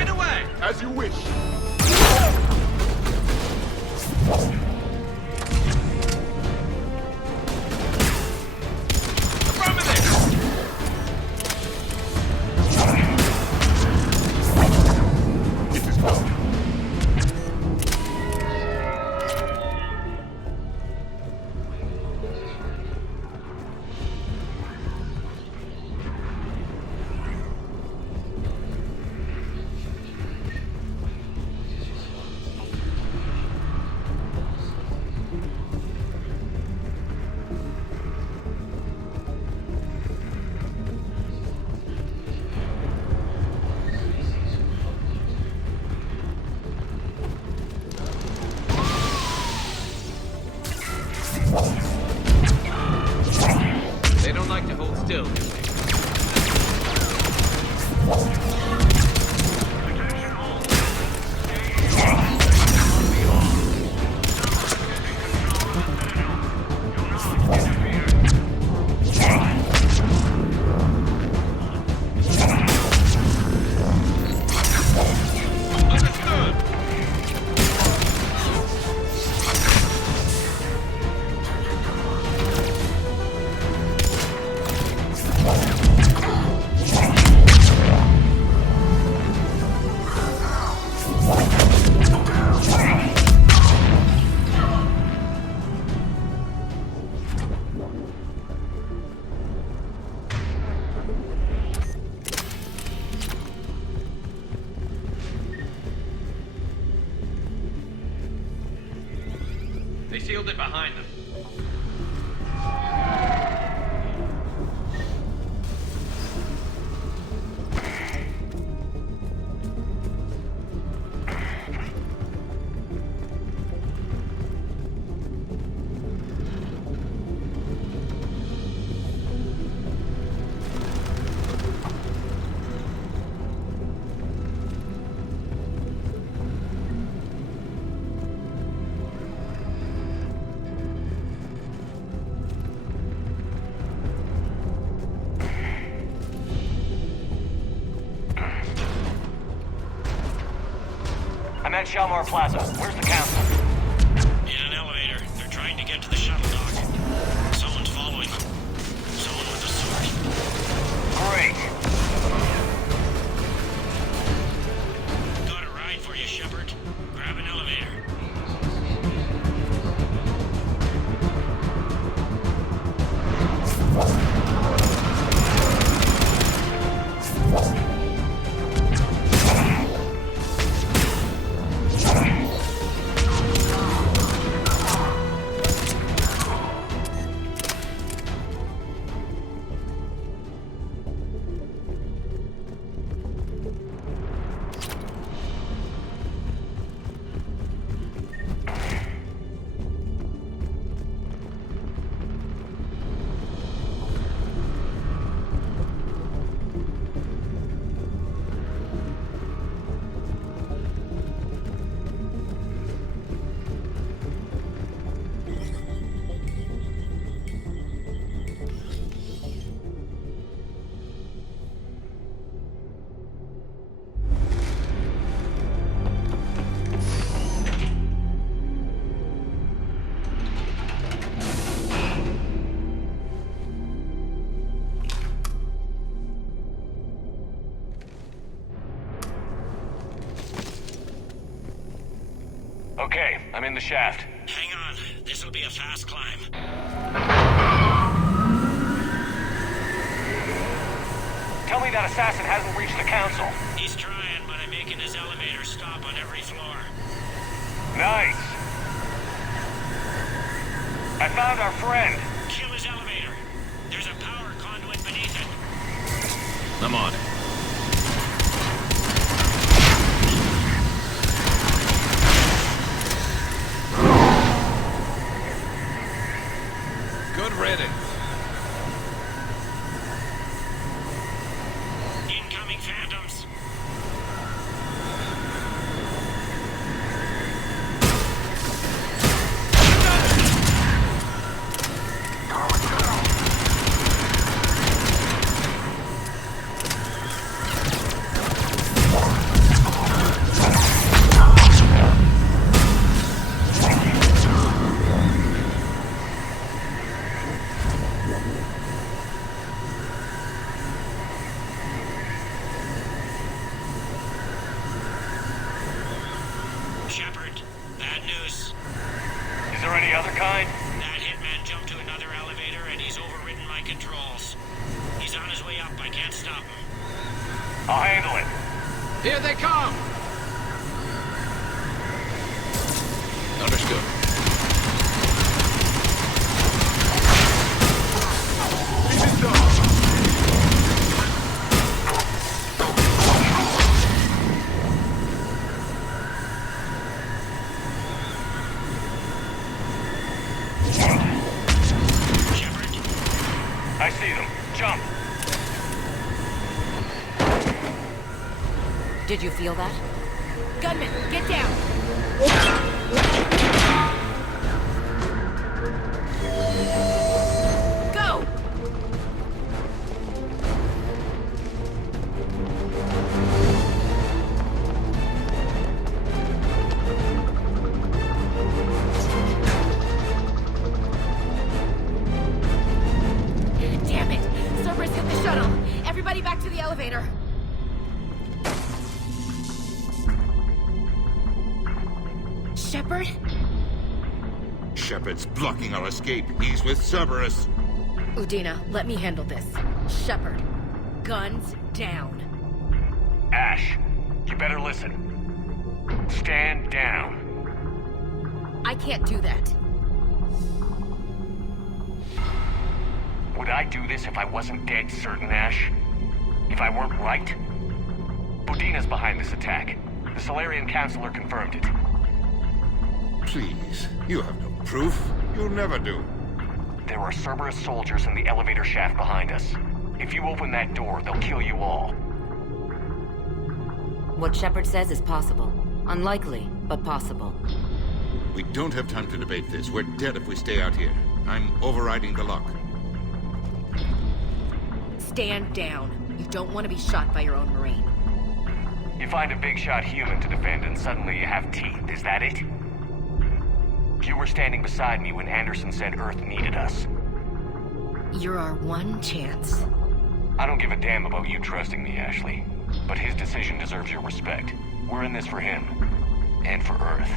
Right away! As you wish. It is done. They don't like to hold still, do they? Understood! They sealed it behind them. I'm at Shalmar Plaza. Where's the council? In an elevator. They're trying to get to the shuttle dock. Someone's following them. Someone with a sword. Great. Got a ride for you, Shepard. Grab an elevator. Okay, I'm in the shaft. Hang on. This'll be a fast climb. Tell me that assassin hasn't reached the council. He's trying, but I'm making his elevator stop on every floor. Nice. I found our friend. Kill his elevator. There's a power conduit beneath it. I'm on it. Good riddance. Incoming phantoms. Here they come! Understood. I see them. Jump! Did you feel that? Gunman, get down! Go! Damn it! Cerberus hit the shuttle! Everybody back to the elevator! Shepard? Shepard's blocking our escape. He's with Cerberus. Udina, let me handle this. Shepard, guns down. Ash, you better listen. Stand down. I can't do that. Would I do this if I wasn't dead certain, Ash? If I weren't right? Udina's behind this attack. The Solarian Councilor confirmed it. Please, you have no proof. You'll never do. There are Cerberus soldiers in the elevator shaft behind us. If you open that door, they'll kill you all. What Shepard says is possible. Unlikely, but possible. We don't have time to debate this. We're dead if we stay out here. I'm overriding the lock. Stand down. You don't want to be shot by your own Marine. You find a big shot human to defend and suddenly you have teeth, is that it? You were standing beside me when Anderson said Earth needed us. You're our one chance. I don't give a damn about you trusting me, Ashley. But his decision deserves your respect. We're in this for him. And for Earth.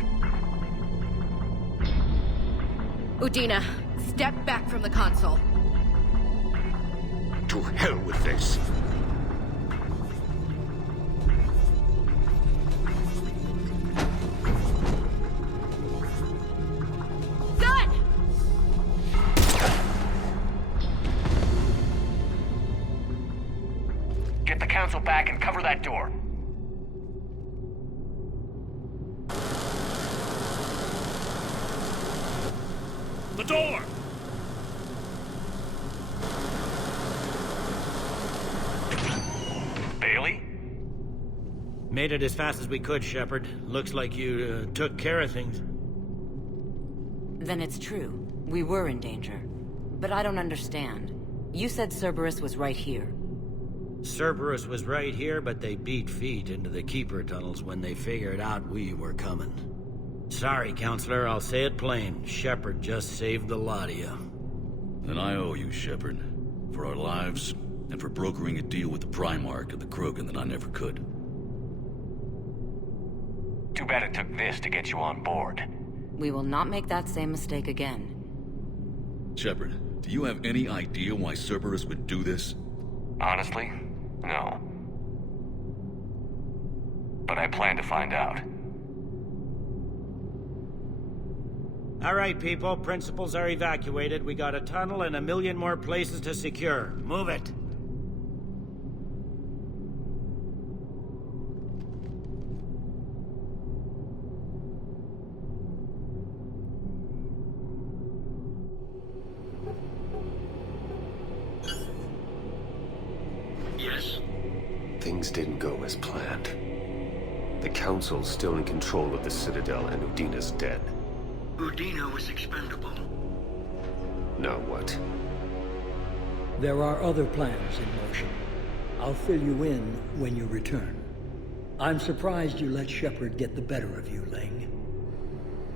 Udina, step back from the console. To hell with this. Gun! Get the council back and cover that door. The door! Bailey? Made it as fast as we could, Shepard. Looks like you took care of things. Then it's true. We were in danger. But I don't understand. You said Cerberus was right here. Cerberus was right here, but they beat feet into the Keeper tunnels when they figured out we were coming. Sorry, Counselor, I'll say it plain. Shepard just saved the lot of you. Then I owe you, Shepard. For our lives, and for brokering a deal with the Primarch of the Krogan that I never could. Too bad it took this to get you on board. We will not make that same mistake again. Shepard, do you have any idea why Cerberus would do this? Honestly, no. But I plan to find out. All right, people. Principals are evacuated. We got a tunnel and 1,000,000 more places to secure. Move it. Yes? Things didn't go as planned. The Council's still in control of the Citadel and Udina's dead. Udina was expendable. Now what? There are other plans in motion. I'll fill you in when you return. I'm surprised you let Shepard get the better of you, Ling.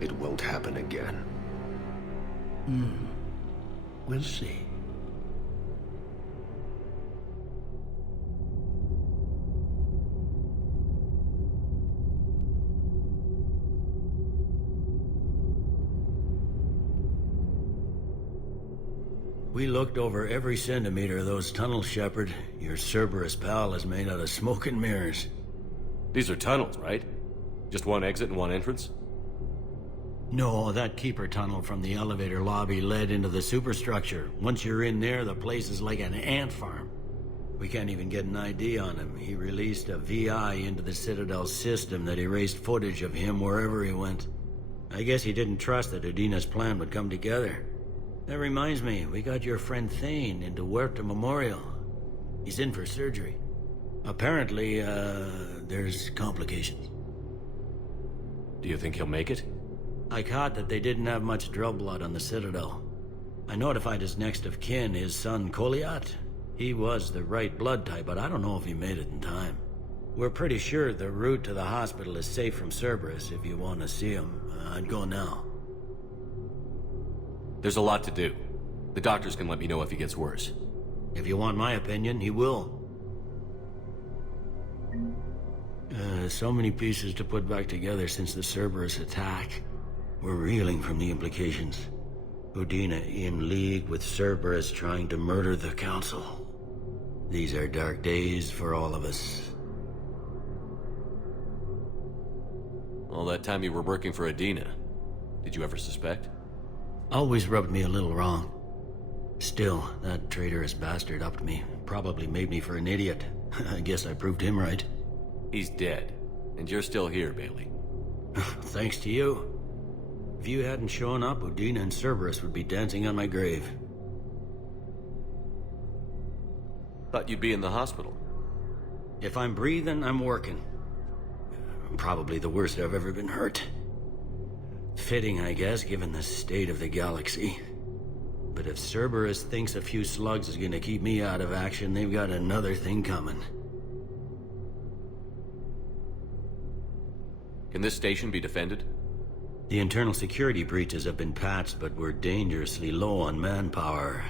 It won't happen again. We'll see. We looked over every centimeter of those tunnels, Shepard. Your Cerberus pal is made out of smoke and mirrors. These are tunnels, right? Just one exit and one entrance? No, that keeper tunnel from the elevator lobby led into the superstructure. Once you're in there, the place is like an ant farm. We can't even get an ID on him. He released a VI into the Citadel system that erased footage of him wherever he went. I guess he didn't trust that Udina's plan would come together. That reminds me, we got your friend Thane into Huerta Memorial. He's in for surgery. Apparently, there's complications. Do you think he'll make it? I caught that they didn't have much drill blood on the Citadel. I notified his next of kin, his son Koliat. He was the right blood type, but I don't know if he made it in time. We're pretty sure the route to the hospital is safe from Cerberus. If you want to see him, I'd go now. There's a lot to do. The doctors can let me know if he gets worse. If you want my opinion, he will. So many pieces to put back together since the Cerberus attack. We're reeling from the implications. Udina in league with Cerberus trying to murder the Council. These are dark days for all of us. All that time you were working for Udina, did you ever suspect? Always rubbed me a little wrong. Still, that traitorous bastard upped me. Probably made me for an idiot. I guess I proved him right. He's dead, and you're still here, Bailey. Thanks to you. If you hadn't shown up, Udina and Cerberus would be dancing on my grave. Thought you'd be in the hospital. If I'm breathing, I'm working. Probably the worst I've ever been hurt. Fitting, I guess, given the state of the galaxy. But if Cerberus thinks a few slugs is gonna keep me out of action, they've got another thing coming. Can this station be defended? The internal security breaches have been patched, but we're dangerously low on manpower.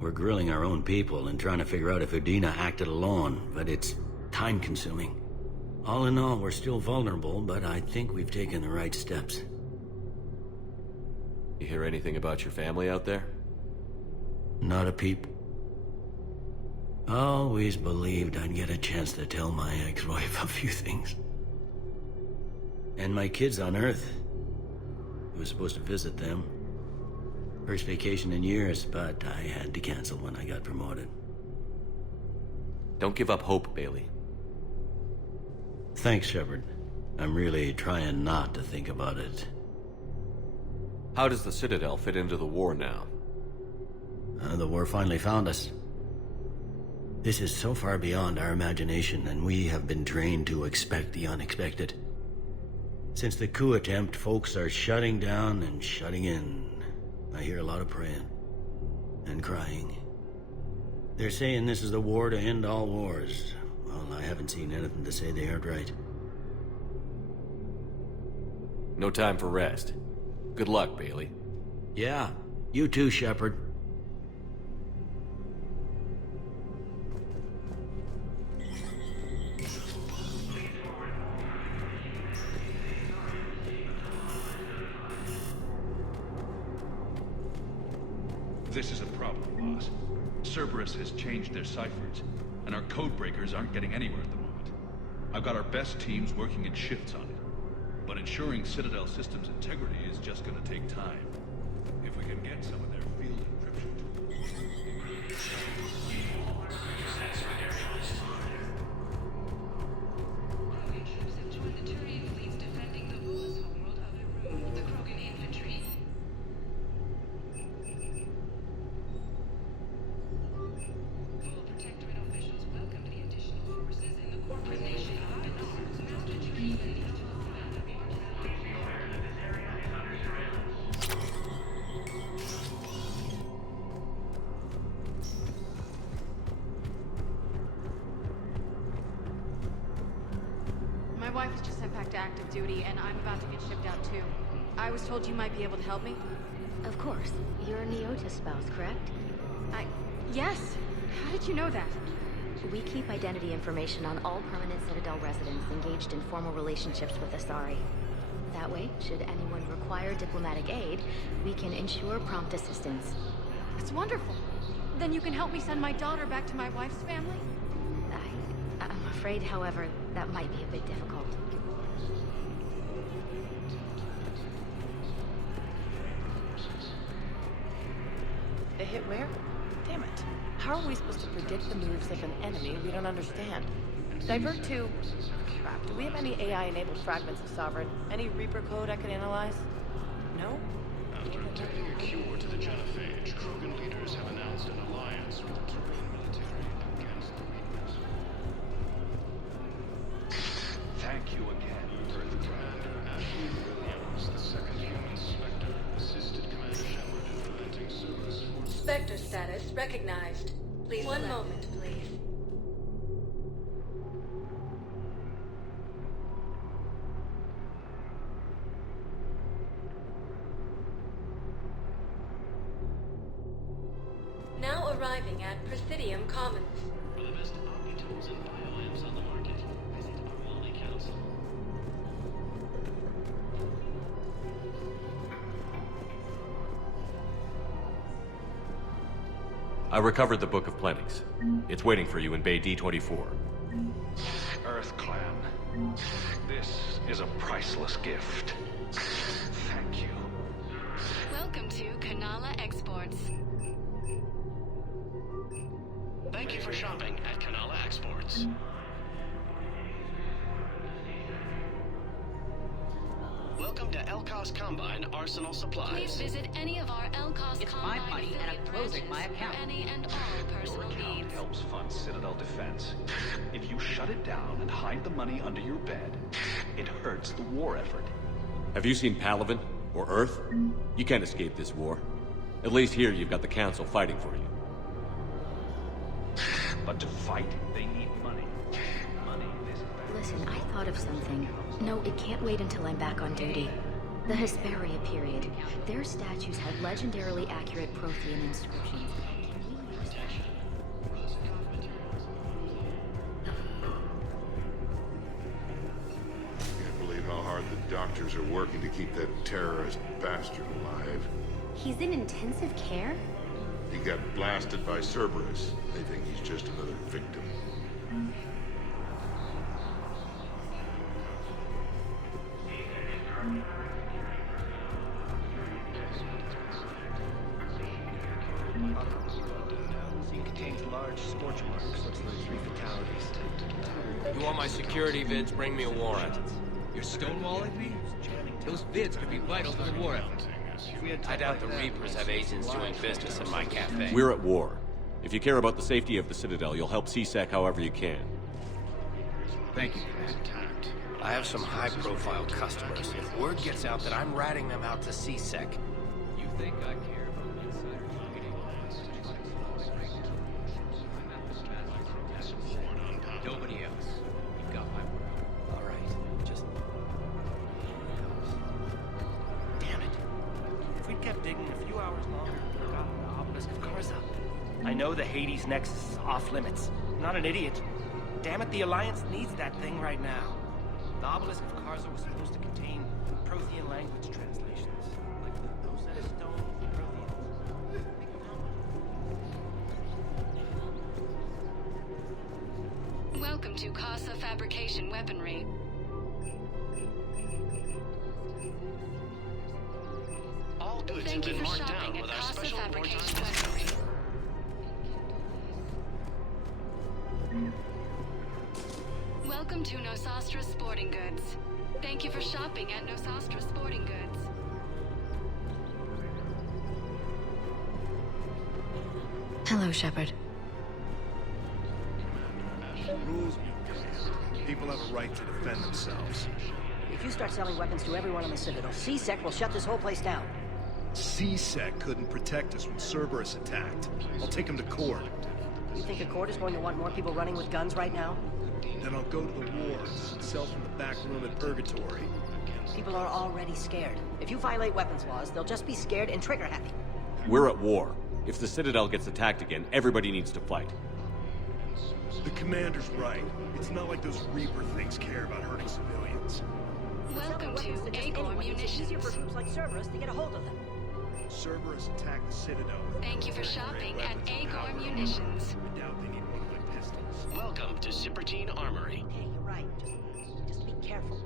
We're grilling our own people and trying to figure out if Udina acted alone, but it's time-consuming. All in all, we're still vulnerable, but I think we've taken the right steps. You hear anything about your family out there? Not a peep. Always believed I'd get a chance to tell my ex-wife a few things. And my kids on Earth. I was supposed to visit them. First vacation in years, but I had to cancel when I got promoted. Don't give up hope, Bailey. Thanks, Shepard. I'm really trying not to think about it. How does the Citadel fit into the war now? The war finally found us. This is so far beyond our imagination, and we have been trained to expect the unexpected. Since the coup attempt, folks are shutting down and shutting in. I hear a lot of praying and crying. They're saying this is the war to end all wars. Well, I haven't seen anything to say they aren't right. No time for rest. Good luck, Bailey. Yeah, you too, Shepard. This is a problem, boss. Cerberus has changed their ciphers, and our codebreakers aren't getting anywhere at the moment. I've got our best teams working in shifts on it, but ensuring Citadel systems integrity is just gonna take time. If we can get some of their field encryption tools... My wife was just sent back to active duty, and I'm about to get shipped out too. I was told you might be able to help me. Of course. You're Neota's spouse, correct? Yes! How did you know that? We keep identity information on all permanent Citadel residents engaged in formal relationships with Asari. That way, should anyone require diplomatic aid, we can ensure prompt assistance. It's wonderful. Then you can help me send my daughter back to my wife's family? I'm afraid, however, That might be a bit difficult. They hit where? Damn it. How are we supposed to predict the moves of an enemy we don't understand? Divert to... Crap, do we have any AI-enabled fragments of Sovereign? Any Reaper code I can analyze? No? After attempting a cure to the genophage, Krogan leaders have announced an alliance with the Terran military against the Reapers. Thank you again, Earth Commander Ashley Williams, the second human Spectre, assisted Commander Shepard in preventing Cerberus forces. Spectre status recognized. Please One moment, please. Now arriving at Presidium Commons. For the best opti-tools and bioamps on the market, visit our Wally Council. I recovered the Book of Plenties. It's waiting for you in Bay D24. Earth Clan, this is a priceless gift. Thank you. Welcome to Kanala Exports. Thank you for shopping at Kanala Exports. Welcome to Elkos Combine Arsenal Supplies. Please visit any of our Elkos Combine money, and I'm closing my account. for any and all personal Your account needs. helps fund Citadel defense. If you shut it down and hide the money under your bed, it hurts the war effort. Have you seen Palaven? Or Earth? You can't escape this war. At least here you've got the Council fighting for you. But to fight, they need money. Money isn't that. Listen, I thought of something. No, it can't wait until I'm back on duty. The Hesperia period. Their statues had legendarily accurate Prothean inscriptions. Can we use that? Can't believe how hard the doctors are working to keep that terrorist bastard alive. He's in intensive care? He got blasted by Cerberus. They think he's just another victim. Scene contains large scorch marks. Looks like 3 fatalities. You want my security vids? Bring me a warrant. You're stonewalling me? Those vids could be vital to the war effort. I doubt the Reapers have agents doing business in my cafe. We're at war. If you care about the safety of the Citadel, you'll help CSEC however you can. Thank you, Commander. I have some high-profile customers. If word gets out that I'm ratting them out to CSEC. You think I care about insider trading? Nobody else. You've got my word. All right, just... Damn it. If we'd kept digging a few hours longer, we would have gotten the obelisk of Karza. I know the Hades Nexus is off-limits. I'm not an idiot. Damn it, the Alliance needs that thing right now. The obelisk of Karza was supposed to contain Prothean language translations. Like the Rosetta Stone Protheans. Welcome to Casa Fabrication Weaponry. All goods Thank have you been for marked shopping down at with our Casa special Fabrication wartime Weaponry. discount. Welcome to Nosastra Sporting Goods. Thank you for shopping at Nosastra Sporting Goods. Hello, Shepard. Rules people have a right to defend themselves. If you start selling weapons to everyone on the Citadel, CSEC will shut this whole place down. CSEC couldn't protect us when Cerberus attacked. I'll take him to court. You think a court is going to want more people running with guns right now? Then I'll go to the wars and sell from the back room at Purgatory. People are already scared. If you violate weapons laws, they'll just be scared and trigger happy. We're at war. If the Citadel gets attacked again, everybody needs to fight. The commander's right. It's not like those Reaper things care about hurting civilians. Welcome to Agor Munitions. It's easier for groups like Cerberus to get a hold of them. Cerberus attacked the Citadel. Thank you for shopping at Agor Munitions. I doubt they need one of my pistols. Welcome to Sippertine Armory. Hey, you're right. Just be careful.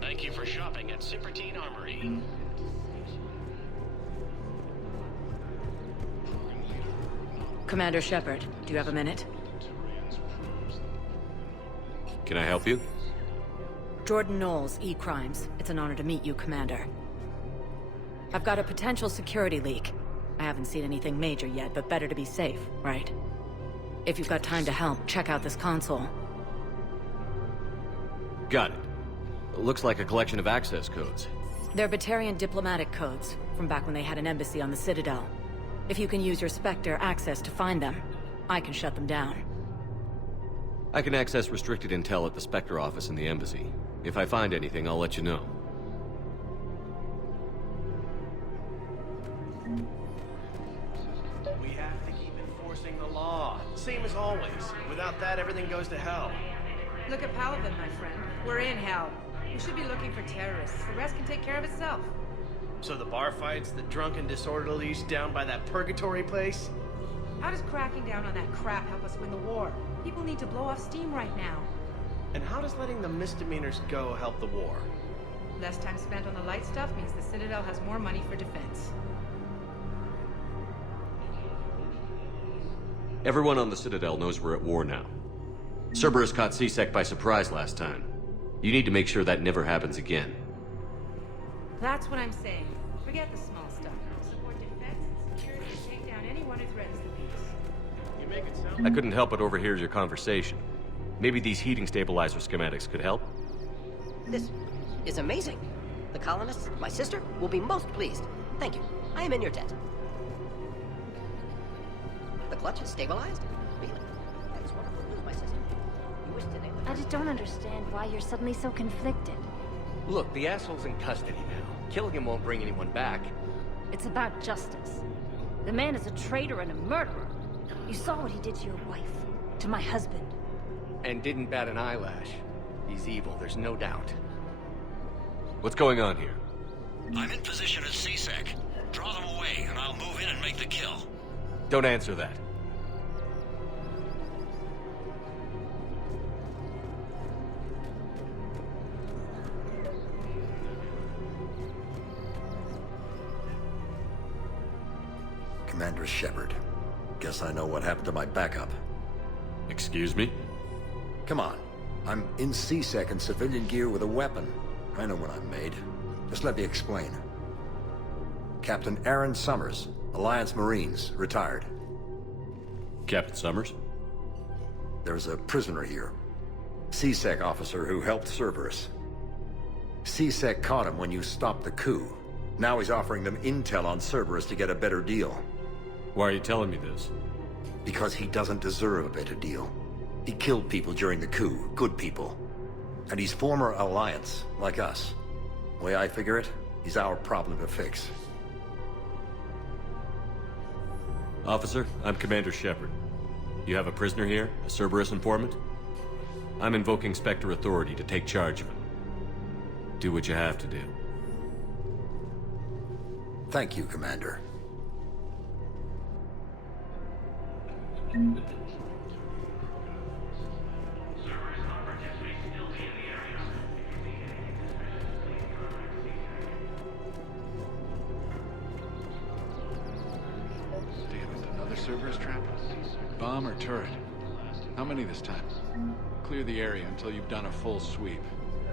Thank you for shopping at Sippertine Armory. Commander Shepard, do you have a minute? Can I help you? Jordan Knowles, E-Crimes. It's an honor to meet you, Commander. I've got a potential security leak. I haven't seen anything major yet, but better to be safe, right? If you've got time to help, check out this console. Got it. Looks like a collection of access codes. They're Batarian diplomatic codes, from back when they had an embassy on the Citadel. If you can use your Spectre access to find them, I can shut them down. I can access restricted intel at the Spectre office in the embassy. If I find anything, I'll let you know. We have to keep enforcing the law. Same as always. Without that, everything goes to hell. Look at Paladin, my friend. We're in hell. We should be looking for terrorists. The rest can take care of itself. So the bar fights, the drunken disorderlies down by that purgatory place? How does cracking down on that crap help us win the war? People need to blow off steam right now. And how does letting the misdemeanors go help the war? Less time spent on the light stuff means the Citadel has more money for defense. Everyone on the Citadel knows we're at war now. Cerberus caught C-Sec by surprise last time. You need to make sure that never happens again. That's what I'm saying. Forget the small stuff. Support defense and security and take down anyone who threatens the peace. You make it sound... I couldn't help but overhear your conversation. Maybe these heating stabilizer schematics could help? This is amazing. The colonists, my sister, will be most pleased. Thank you. I am in your debt. The clutch is stabilized? Really? That is wonderful news, my sister. You wish to name the... I just don't understand why you're suddenly so conflicted. Look, the asshole's in custody now. Killing him won't bring anyone back. It's about justice. The man is a traitor and a murderer. You saw what he did to your wife, to my husband. And didn't bat an eyelash. He's evil, there's no doubt. What's going on here? I'm in position at C-Sec. Draw them away, and I'll move in and make the kill. Don't answer that. Commander Shepard. Guess I know what happened to my backup. Excuse me? Come on. I'm in C-Sec in civilian gear with a weapon. I know what I'm made. Just let me explain. Captain Aaron Summers, Alliance Marines, retired. Captain Summers? There's a prisoner here. C-Sec officer who helped Cerberus. C-Sec caught him when you stopped the coup. Now he's offering them intel on Cerberus to get a better deal. Why are you telling me this? Because he doesn't deserve a better deal. He killed people during the coup, good people. And he's former Alliance, like us. The way I figure it, he's our problem to fix. Officer, I'm Commander Shepard. You have a prisoner here, a Cerberus informant? I'm invoking Spectre authority to take charge of him. Do what you have to do. Thank you, Commander. Cerberus trap? Bomb or turret? How many this time? Clear the area until you've done a full sweep.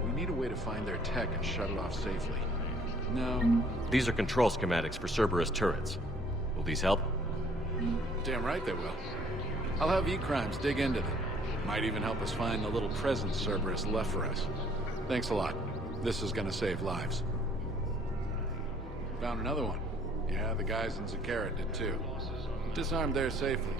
We need a way to find their tech and shut it off safely. No. These are control schematics for Cerberus turrets. Will these help? Damn right they will. I'll have E-Crimes dig into them. Might even help us find the little presents Cerberus left for us. Thanks a lot. This is gonna save lives. Found another one. Yeah, the guys in Zakara did too. Disarmed there safely.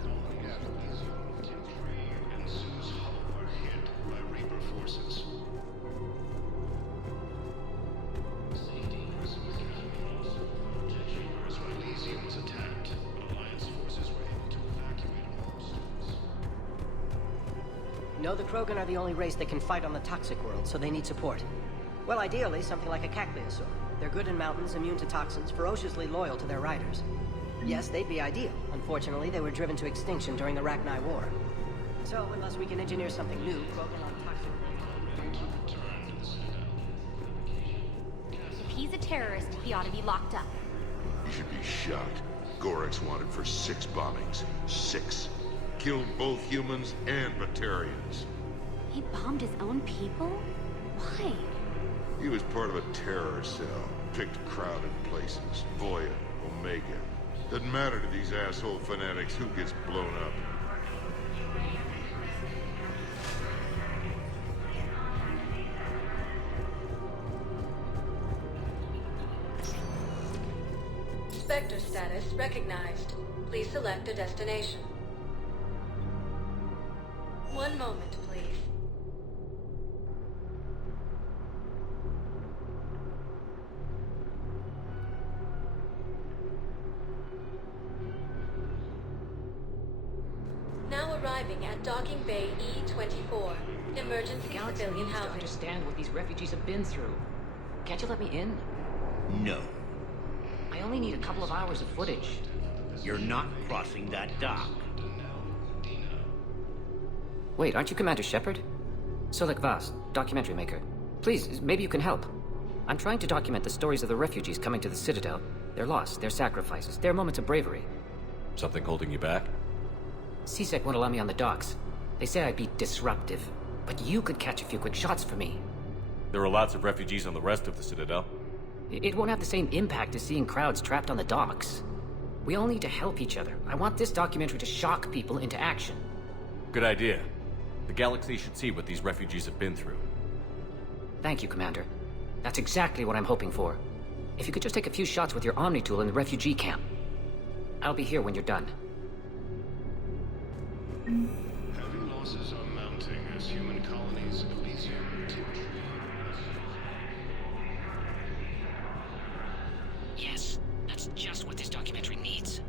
No, the Krogan are the only race that can fight on the toxic world, so they need support. Well, ideally, something like a Cacleosaur. They're good in mountains, immune to toxins, ferociously loyal to their riders. Yes, they'd be ideal. Unfortunately, they were driven to extinction during the Rachni War. So, unless we can engineer something new, Krogan on toxic... If he's a terrorist, he ought to be locked up. He should be shot. Gorek's wanted for 6 bombings. 6. Killed both humans and Batarians. He bombed his own people? Why? He was part of a terror cell. Picked crowded places. Voya, Omega. Doesn't matter to these asshole fanatics who gets blown up. Spectre status recognized. Please select a destination. One moment, please. Now arriving at Docking Bay E-24. Emergency civilian housing. To understand what these refugees have been through. Can't you let me in? No. I only need a couple of hours of footage. You're not crossing that dock. Wait, aren't you Commander Shepard? Solik Vast, documentary maker. Please, maybe you can help. I'm trying to document the stories of the refugees coming to the Citadel. Their loss, their sacrifices, their moments of bravery. Something holding you back? CSEC won't allow me on the docks. They say I'd be disruptive. But you could catch a few quick shots for me. There are lots of refugees on the rest of the Citadel. It won't have the same impact as seeing crowds trapped on the docks. We all need to help each other. I want this documentary to shock people into action. Good idea. The galaxy should see what these refugees have been through. Thank you, Commander. That's exactly what I'm hoping for. If you could just take a few shots with your Omni tool in the refugee camp. I'll be here when you're done. Heavy losses are mounting as human colonies Elysium to retreat. Yes, that's just what this documentary needs.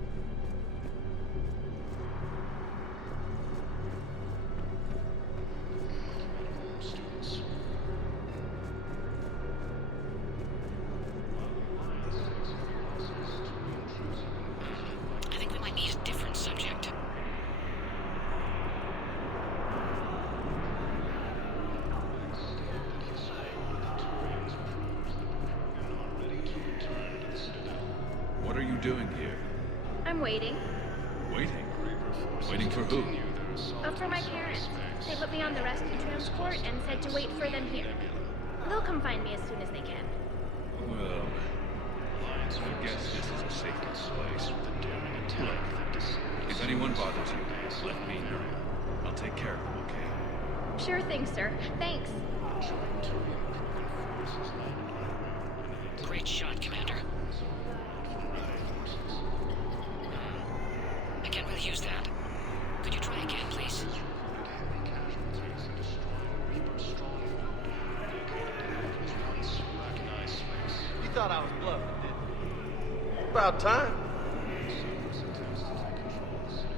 I think we might need a different subject. What are you doing here? I'm waiting. Waiting? Waiting for who? For my parents. They put me on the rescue transport and said to wait for them here. They'll come find me as soon as they can. Well, I guess this is a safe place with a daring attack that if anyone bothers you, let me know. I'll take care of them, okay? Sure thing, sir. Thanks. Great shot, Commander. I can't really use that. Could you try again, please? You thought I was bluffing, didn't you? About time.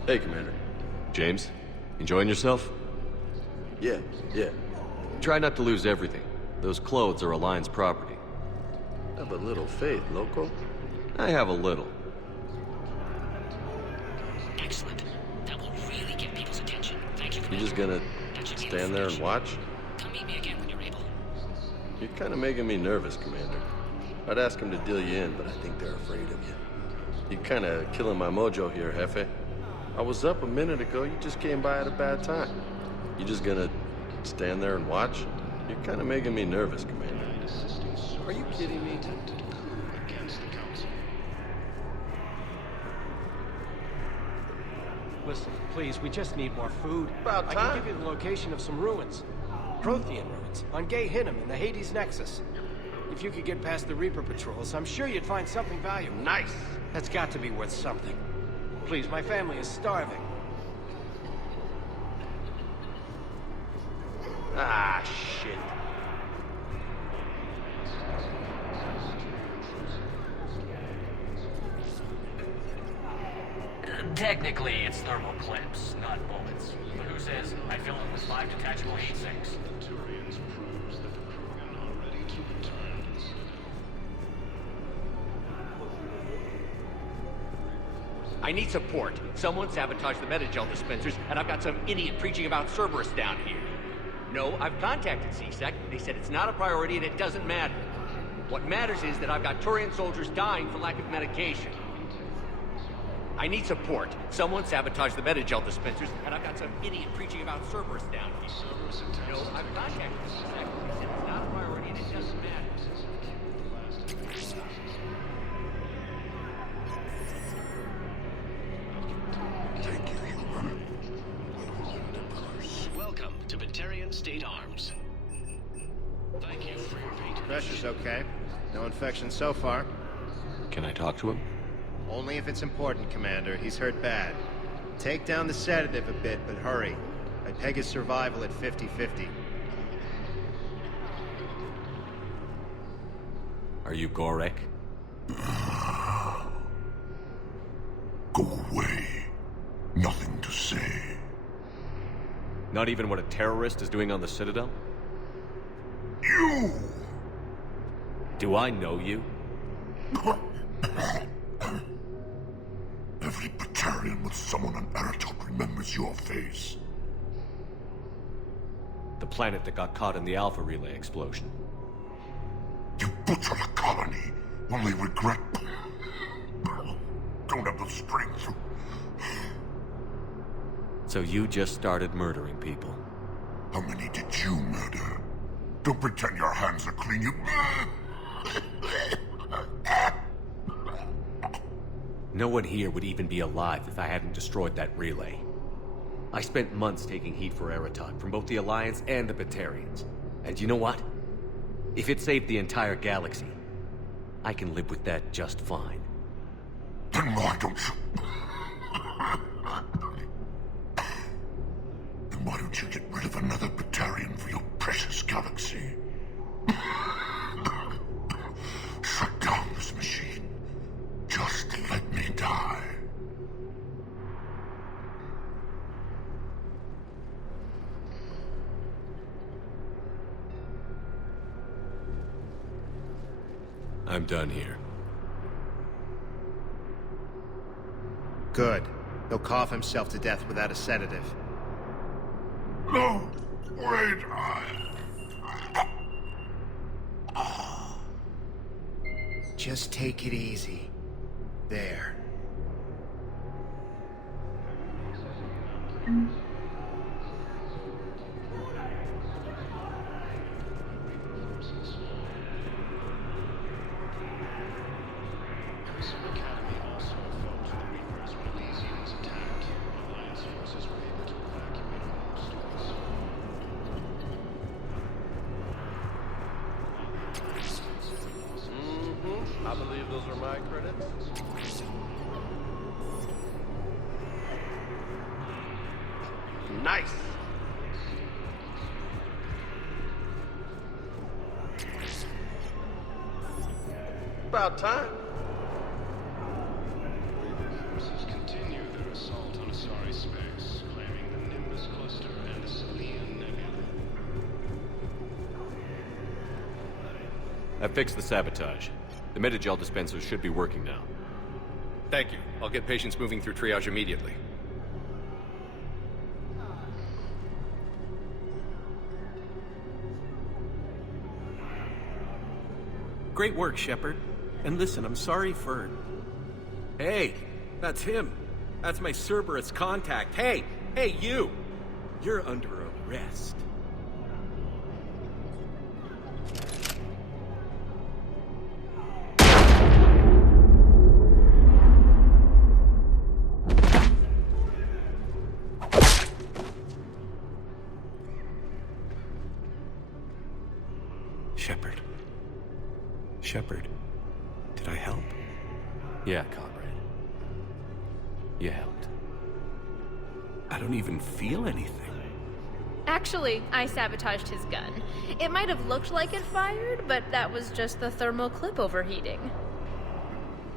Hey, Commander. James, enjoying yourself? Yeah. Try not to lose everything. Those clothes are Alliance property. Have a little faith, loco. I have a little. Excellent. That will really get people's attention. Thank you, You Commander. just gonna stand there and watch? Come meet me again when you're able. You're kinda making me nervous, Commander. I'd ask them to deal you in, but I think they're afraid of you. You're kinda killing my mojo here, Jefe. I was up a minute ago, you just came by at a bad time. You just gonna stand there and watch? You're kinda making me nervous, Commander. Are you kidding me? Listen, please, we just need more food. About I time. can give you the location of some ruins. Prothean ruins, on Gay Hinnom in the Hades Nexus. If you could get past the Reaper patrols, I'm sure you'd find something valuable. Nice! That's got to be worth something. Please, my family is starving. Ah, shit. Technically, it's thermal clips, not bullets. But who says I fill them with 5 detachable heat sinks? Turians proves that the Krogan are ready to return to the Citadel. I need support. Someone sabotaged the Metagel dispensers, and I've got some idiot preaching about Cerberus down here. No, I've contacted CSEC. They said it's not a priority and it doesn't matter. What matters is that I've got Turian soldiers dying for lack of medication. I need support. Someone sabotaged the Metagel dispensers, and I've got some idiot preaching about Cerberus down here. No, I've contacted CSEC. They said it's not a priority and it doesn't matter. Welcome to Batarian State Arms. Thank you for your patronage. Pressure's okay. No infection so far. Can I talk to him? Only if it's important, Commander. He's hurt bad. Take down the sedative a bit, but hurry. I peg his survival at 50-50. Are you Gorek? Go away. Nothing to say. Not even what a terrorist is doing on the Citadel? You! Do I know you? Every Batarian with someone on Aratok remembers your face. The planet that got caught in the Alpha Relay explosion. You butchered a colony, only regret... Don't have the strength to... So you just started murdering people? How many did you murder? Don't pretend your hands are clean, you... No one here would even be alive if I hadn't destroyed that relay. I spent months taking heat for Aratok from both the Alliance and the Batarians. And you know what? If it saved the entire galaxy, I can live with that just fine. Then why don't you... Then why don't you get rid of another Batarian for your precious galaxy? Shut down this machine. Just let me die. I'm done here. Good. He'll cough himself to death without a sedative. No! Wait! Just take it easy. There. I believe those are my credits. Nice! About time. Forces continue their assault on Asari space, claiming the Nimbus cluster and the Selian Nebula. I fixed the sabotage. The Metagel dispensers should be working now. Thank you. I'll get patients moving through triage immediately. Great work, Shepard. And listen, I'm sorry for... Hey, that's him. That's my Cerberus contact. Hey, you! You're under arrest. Shepard, did I help? Yeah, comrade. You helped. I don't even feel anything. Actually, I sabotaged his gun. It might have looked like it fired, but that was just the thermal clip overheating.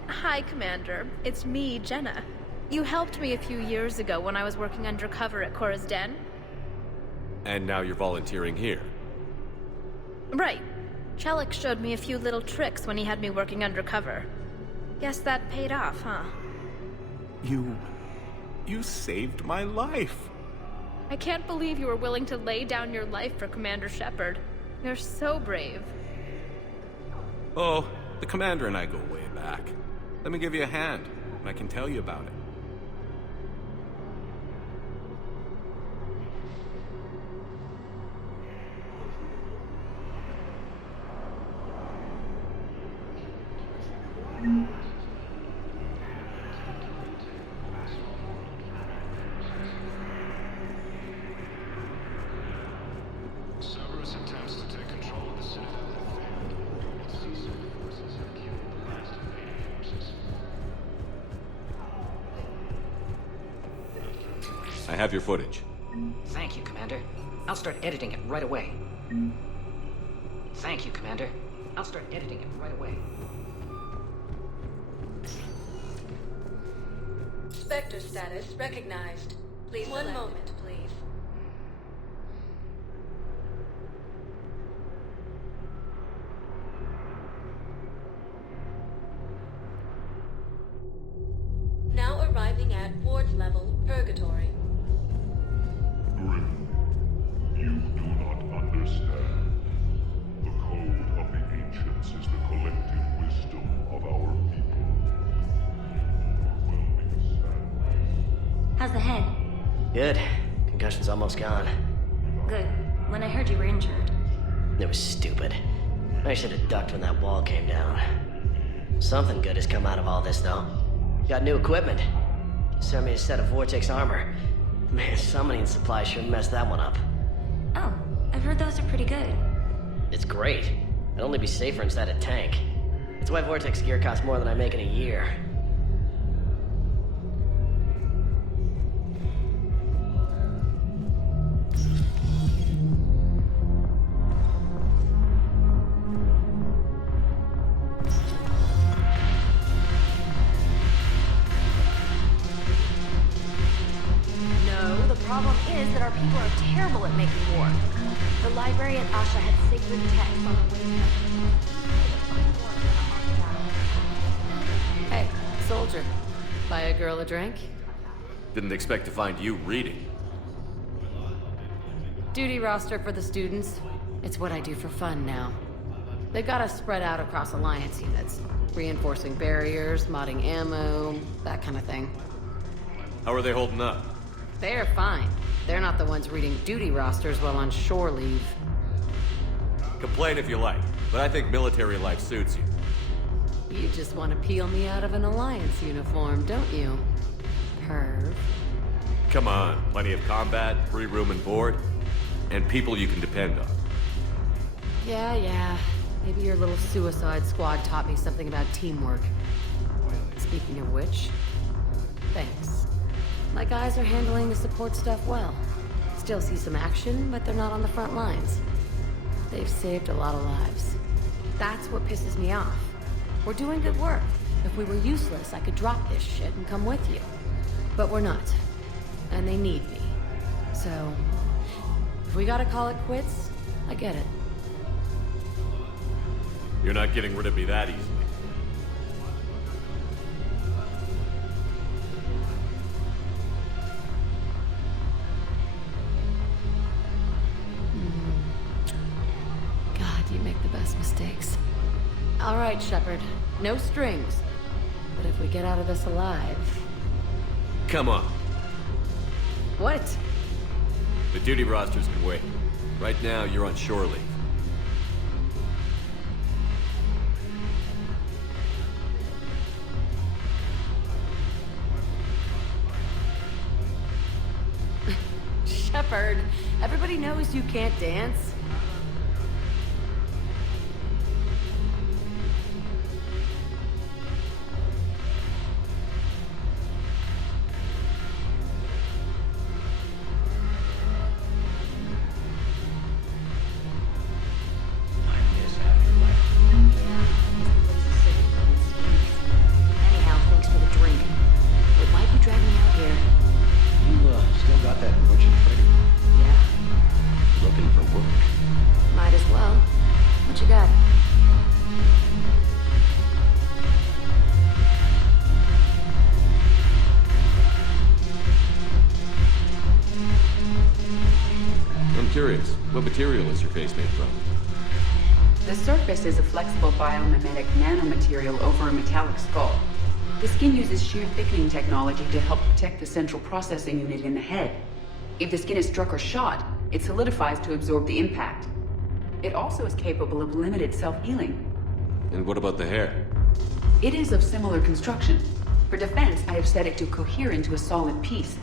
Hi, Commander. It's me, Jenna. You helped me a few years ago when I was working undercover at Cora's Den. And now you're volunteering here. Right. Chelik showed me a few little tricks when he had me working undercover. Guess that paid off, huh? You saved my life. I can't believe you were willing to lay down your life for Commander Shepard. You're so brave. Oh, the Commander and I go way back. Let me give you a hand, and I can tell you about it. Cerberus attempts to take control of the Citadel have failed. Its CSEC forces have killed the last invading forces. I have your footage. Thank you, Commander. I'll start editing it right away. Thank you, Commander. I'll start editing it right away. Spectre status recognized. Please one moment, please. Now arriving at Ward's level, Purgatory. Grim, you do not understand. The code of the ancients is the collective wisdom of our people. Overwhelming sadness. How's the head? Good. Concussion's almost gone. Good. When I heard you were injured. It was stupid. I should have ducked when that wall came down. Something good has come out of all this, though. Got new equipment. Sent me a set of Vortex armor. Man, summoning supply sure messed that one up. Oh, I've heard those are pretty good. It's great. I'd only be safer inside a tank. That's why Vortex gear costs more than I make in a year. No, the problem is that our people are terrible at making war. The library at Asha had sacred texts on the way. Hey, soldier. Buy a girl a drink? Didn't expect to find you reading. Duty roster for the students. It's what I do for fun now. They got us spread out across Alliance units. Reinforcing barriers, modding ammo, that kind of thing. How are they holding up? They're fine. They're not the ones reading duty rosters while on shore leave. Complain if you like, but I think military life suits you. You just want to peel me out of an Alliance uniform, don't you? Perv. Come on, plenty of combat, free room and board, and people you can depend on. Yeah. Maybe your little suicide squad taught me something about teamwork. Speaking of which, thanks. My guys are handling the support stuff well. Still see some action, but they're not on the front lines. They've saved a lot of lives. That's what pisses me off. We're doing good work. If we were useless, I could drop this shit and come with you. But we're not. And they need me. So, if we gotta call it quits, I get it. You're not getting rid of me that easily. God, you make the best mistakes. All right, Shepard. No strings. But if we get out of this alive... Come on. What? The duty rosters can wait. Right now, you're on shore leave. Shepard, everybody knows you can't dance. Anyhow, thanks for the drink. But why'd you drag me out here? You, still got that merchant freighter? Yeah, Looking for work? might as well. What you got? What material is your face made from? The surface is a flexible biomimetic nanomaterial over a metallic skull. The skin uses shear thickening technology to help protect the central processing unit in the head. If the skin is struck or shot, it solidifies to absorb the impact. It also is capable of limited self-healing. And what about the hair? It is of similar construction. For defense, I have set it to cohere into a solid piece.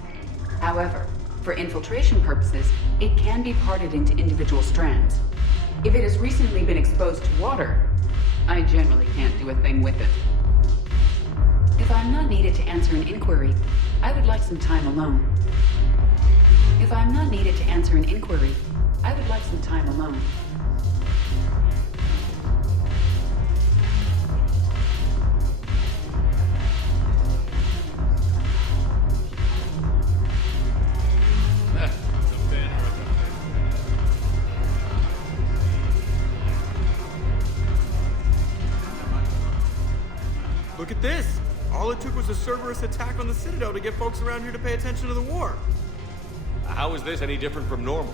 However, for infiltration purposes, it can be parted into individual strands. If it has recently been exposed to water, I generally can't do a thing with it. If I'm not needed to answer an inquiry, I would like some time alone. If I'm not needed to answer an inquiry, I would like some time alone. Look at this! All it took was a Cerberus attack on the Citadel to get folks around here to pay attention to the war. How is this any different from normal?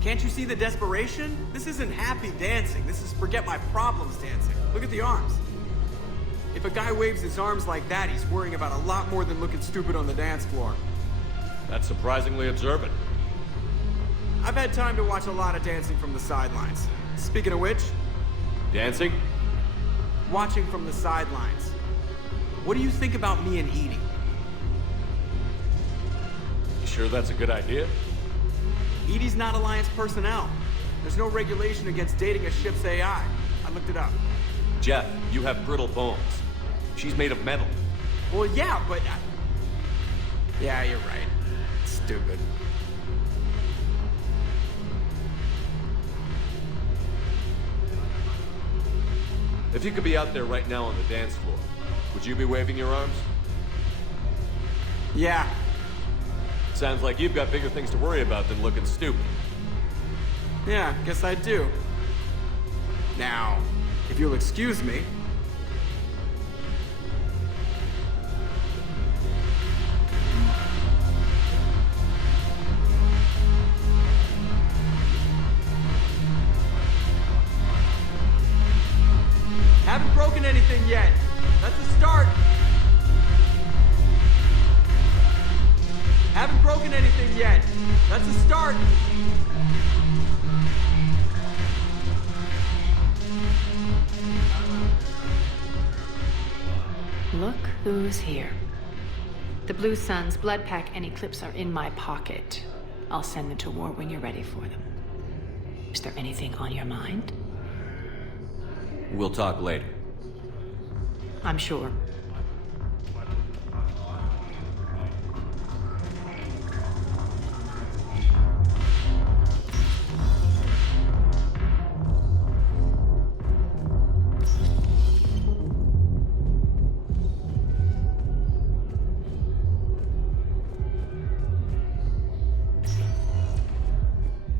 Can't you see the desperation? This isn't happy dancing. This is forget my problems dancing. Look at the arms. If a guy waves his arms like that, he's worrying about a lot more than looking stupid on the dance floor. That's surprisingly observant. I've had time to watch a lot of dancing from the sidelines. Speaking of which... Dancing? Watching from the sidelines. What do you think about me and eating? You sure that's a good idea? Edie's not Alliance personnel. There's no regulation against dating a ship's AI. I looked it up. Jeff, you have brittle bones. She's made of metal. Well, yeah, but... Yeah, you're right. Stupid. If you could be out there right now on the dance floor, would you be waving your arms? Yeah. Sounds like you've got bigger things to worry about than looking stupid. Yeah, guess I do. Now, if you'll excuse me... Haven't broken anything yet. That's a start. Haven't broken anything yet. That's a start. Look who's here. The Blue Suns, Blood Pack, and Eclipse are in my pocket. I'll send them to war when you're ready for them. Is there anything on your mind? We'll talk later. I'm sure.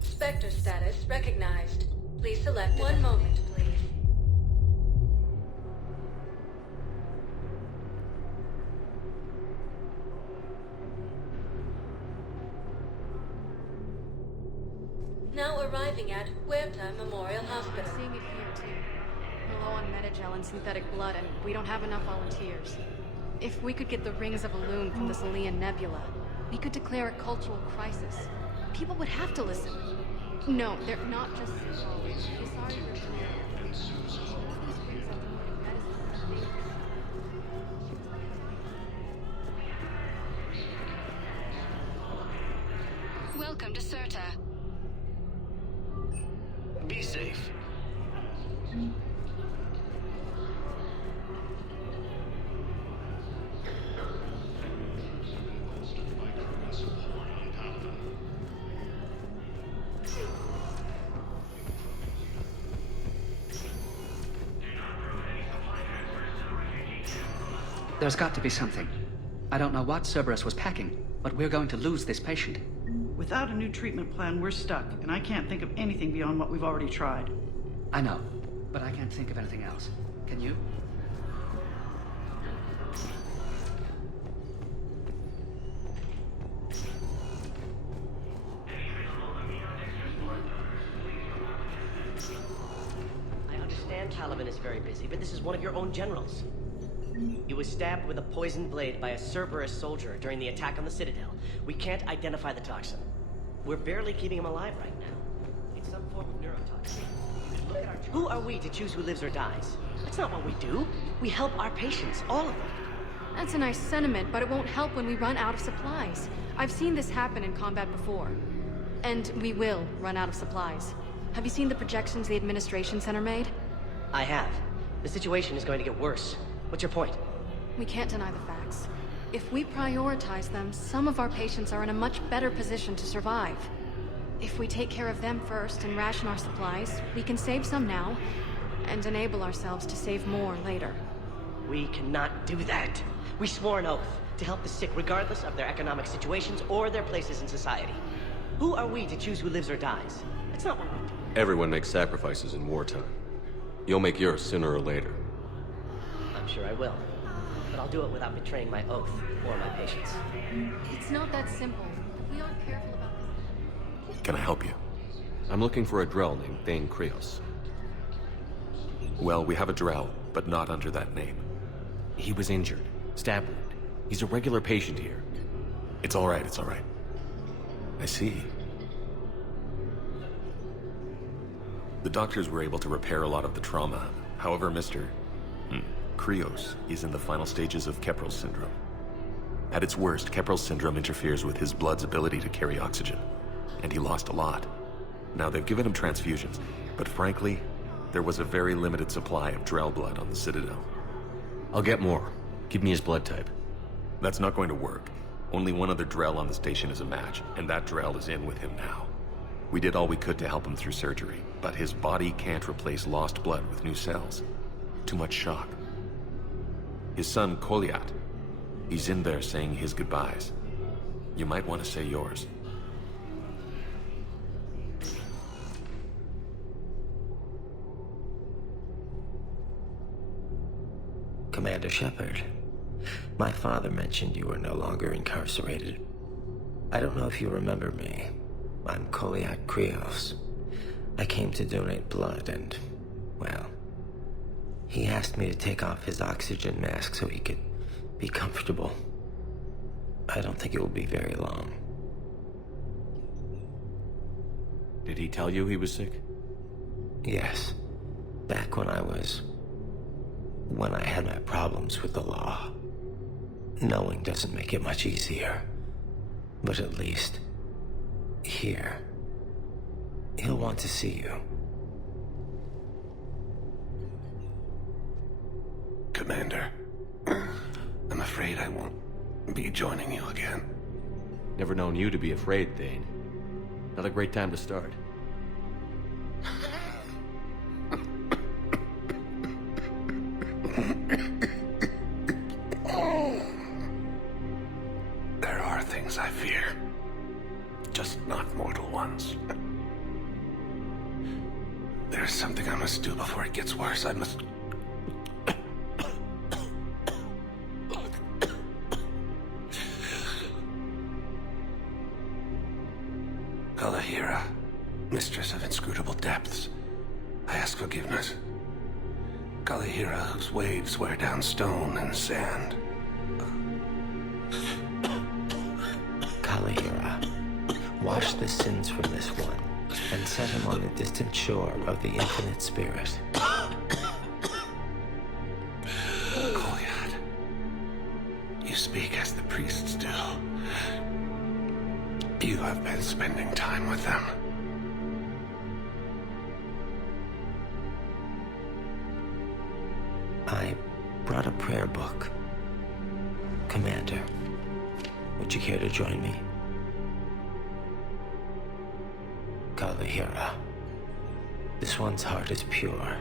Spectre status recognized. Please select one moment, please. Now arriving at Huerta Memorial Hospital. Seeing it here too. We're low on metagel and synthetic blood, and we don't have enough volunteers. If we could get the rings of Elune from the Salian Nebula, we could declare a cultural crisis. People would have to listen. No, they're not just. Sorry, Welcome to Certa. Be safe. There's got to be something. I don't know what Cerberus was packing, but we're going to lose this patient. Without a new treatment plan, we're stuck, and I can't think of anything beyond what we've already tried. I know, but I can't think of anything else. Can you? I understand Caliban is very busy, but this is one of your own generals. He was stabbed with a poisoned blade by a Cerberus soldier during the attack on the Citadel. We can't identify the toxin. We're barely keeping him alive right now. It's some form of neurotoxin. Look at our... Who are we to choose who lives or dies? That's not what we do. We help our patients, all of them. That's a nice sentiment, but it won't help when we run out of supplies. I've seen this happen in combat before. And we will run out of supplies. Have you seen the projections the Administration Center made? I have. The situation is going to get worse. What's your point? We can't deny the facts. If we prioritize them, some of our patients are in a much better position to survive. If we take care of them first and ration our supplies, we can save some now, and enable ourselves to save more later. We cannot do that. We swore an oath to help the sick regardless of their economic situations or their places in society. Who are we to choose who lives or dies? That's not what we do. Everyone makes sacrifices in wartime. You'll make yours sooner or later. I'm sure I will. But I'll do it without betraying my oath or my patients. It's not that simple. If we aren't careful about this... Can I help you? I'm looking for a Drell named Thane Krios. Well, we have a Drell, but not under that name. He was injured. Stab wound. He's a regular patient here. It's all right, it's all right. I see. The doctors were able to repair a lot of the trauma. However, Mr. Krios is in the final stages of Keprel's syndrome. At its worst, Keprel's syndrome interferes with his blood's ability to carry oxygen, and he lost a lot. Now, they've given him transfusions, but frankly, there was a very limited supply of Drell blood on the Citadel. I'll get more. Give me his blood type. That's not going to work. Only one other Drell on the station is a match, and that Drell is in with him now. We did all we could to help him through surgery, but his body can't replace lost blood with new cells. Too much shock. His son, Koliat, he's in there saying his goodbyes. You might want to say yours. Commander Shepard, my father mentioned you were no longer incarcerated. I don't know if you remember me. I'm Koliat Krios. I came to donate blood and, well, he asked me to take off his oxygen mask so he could be comfortable. I don't think it will be very long. Did he tell you he was sick? Yes. Back when I had my problems with the law. Knowing doesn't make it much easier. But at least, here, he'll want to see you. Commander, I'm afraid I won't be joining you again. Never known you to be afraid, Thane. Not a great time to start. There are things I fear. Just not mortal ones. There's something I must do before it gets worse. I must... Kalahira, mistress of inscrutable depths, I ask forgiveness. Kalahira, whose waves wear down stone and sand. Kalahira, wash the sins from this one, and set him on the distant shore of the infinite spirit. Koliat, you speak as the priests do. You have been spending time with them. I brought a prayer book. Commander, would you care to join me? Kalahira, this one's heart is pure,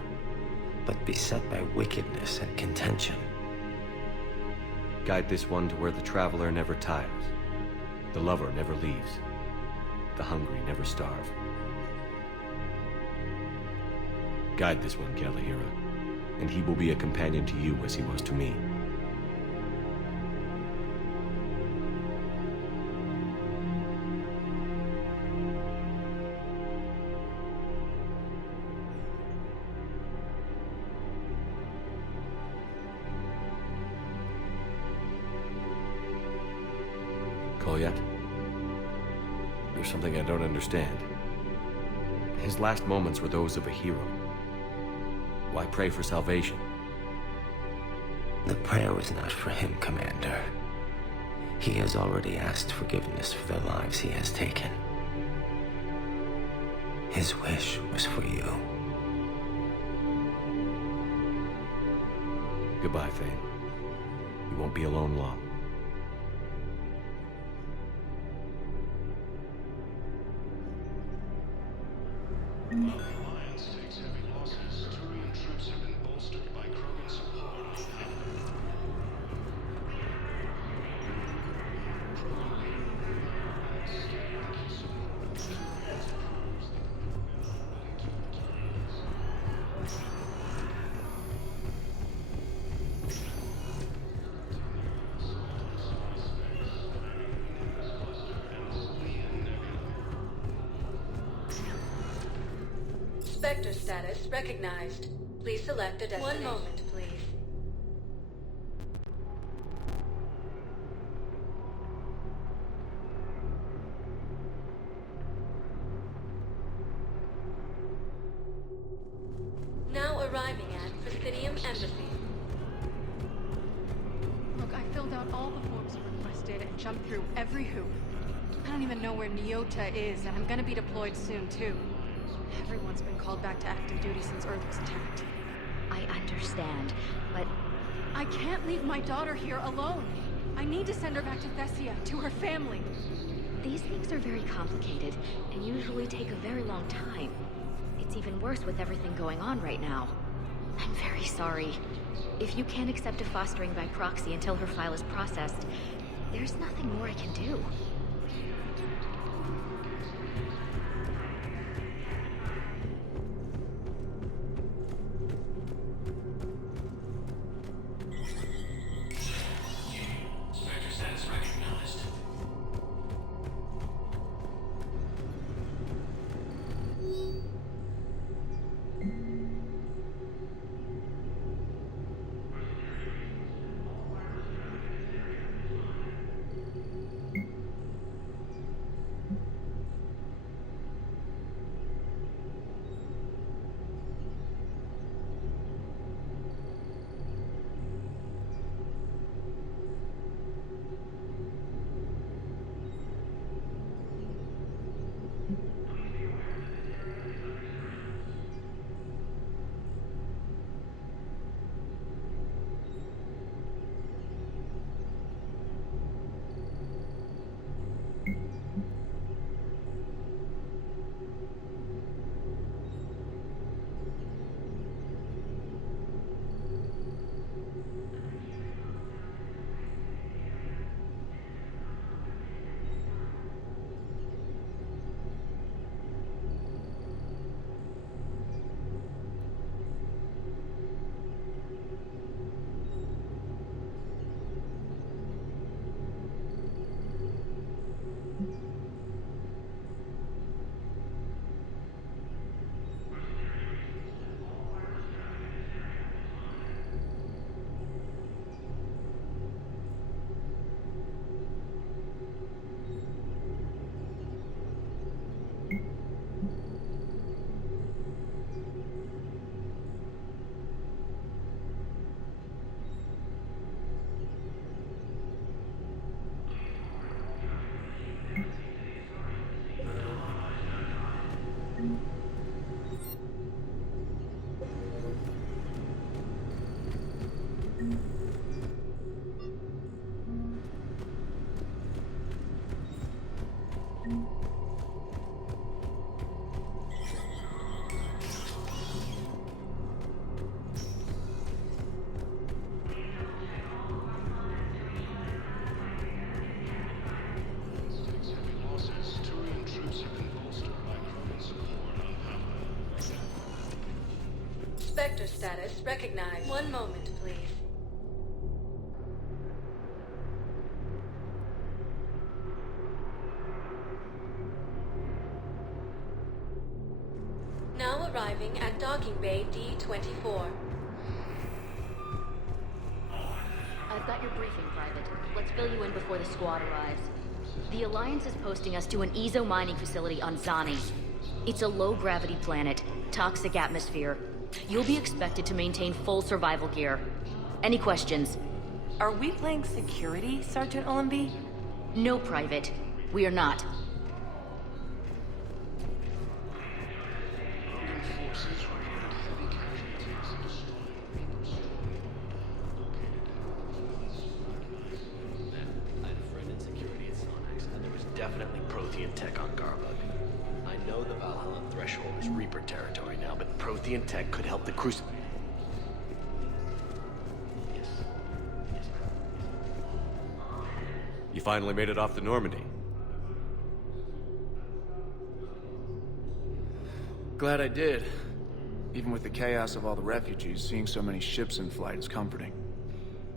but beset by wickedness and contention. Guide this one to where the traveler never tires. The lover never leaves. The hungry never starve. Guide this one, Kalahira, and he will be a companion to you as he was to me. all yet? There's something I don't understand. His last moments were those of a hero. Why pray for salvation? The prayer was not for him, Commander. He has already asked forgiveness for the lives he has taken. His wish was for you. Goodbye, Thane. You won't be alone long. Alliance takes heavy losses. Turian troops have been bolstered by Krogan support on Papa. Spectre status recognized. Please select a destination. 1 moment, please. Now arriving at Presidium Embassy. Look, I filled out all the forms you requested and jumped through every hoop. I don't even know where Nyota is, and I'm gonna be deployed soon, too. Everyone's been called back to active duty since Earth was attacked. I understand, but... I can't leave my daughter here alone. I need to send her back to Thessia, to her family. These things are very complicated, and usually take a very long time. It's even worse with everything going on right now. I'm very sorry. If you can't accept a fostering by proxy until her file is processed, there's nothing more I can do. Spectre status recognized. 1 moment, please. Now arriving at Docking Bay D-24. I've got your briefing, Private. Let's fill you in before the squad arrives. The Alliance is posting us to an Ezo mining facility on Zani. It's a low-gravity planet, toxic atmosphere. You'll be expected to maintain full survival gear. Any questions? Are we playing security, Sergeant Ullenby? No, Private. We are not. Definitely Prothean tech on Garbug. I know the Valhalla threshold is Reaper territory now, but Prothean tech could help the Crucible. You finally made it off the Normandy. Glad I did. Even with the chaos of all the refugees, seeing so many ships in flight is comforting.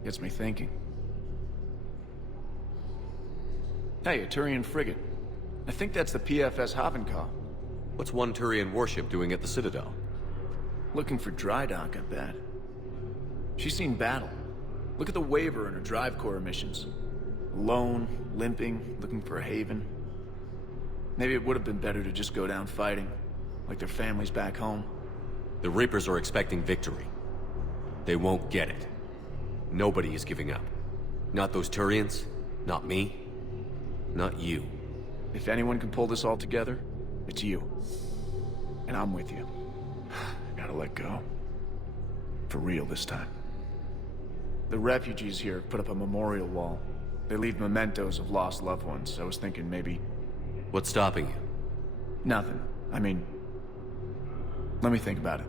Gets me thinking. Hey, a Turian frigate. I think that's the PFS Havenkaw. What's one Turian warship doing at the Citadel? Looking for dry dock, I bet. She's seen battle. Look at the waiver in her drive core emissions. Alone, limping, looking for a haven. Maybe it would have been better to just go down fighting, like their families back home. The Reapers are expecting victory. They won't get it. Nobody is giving up. Not those Turians, not me, not you. If anyone can pull this all together, it's you. And I'm with you. Gotta let go. For real this time. The refugees here have put up a memorial wall. They leave mementos of lost loved ones. I was thinking maybe... What's stopping you? Nothing. I mean... Let me think about it.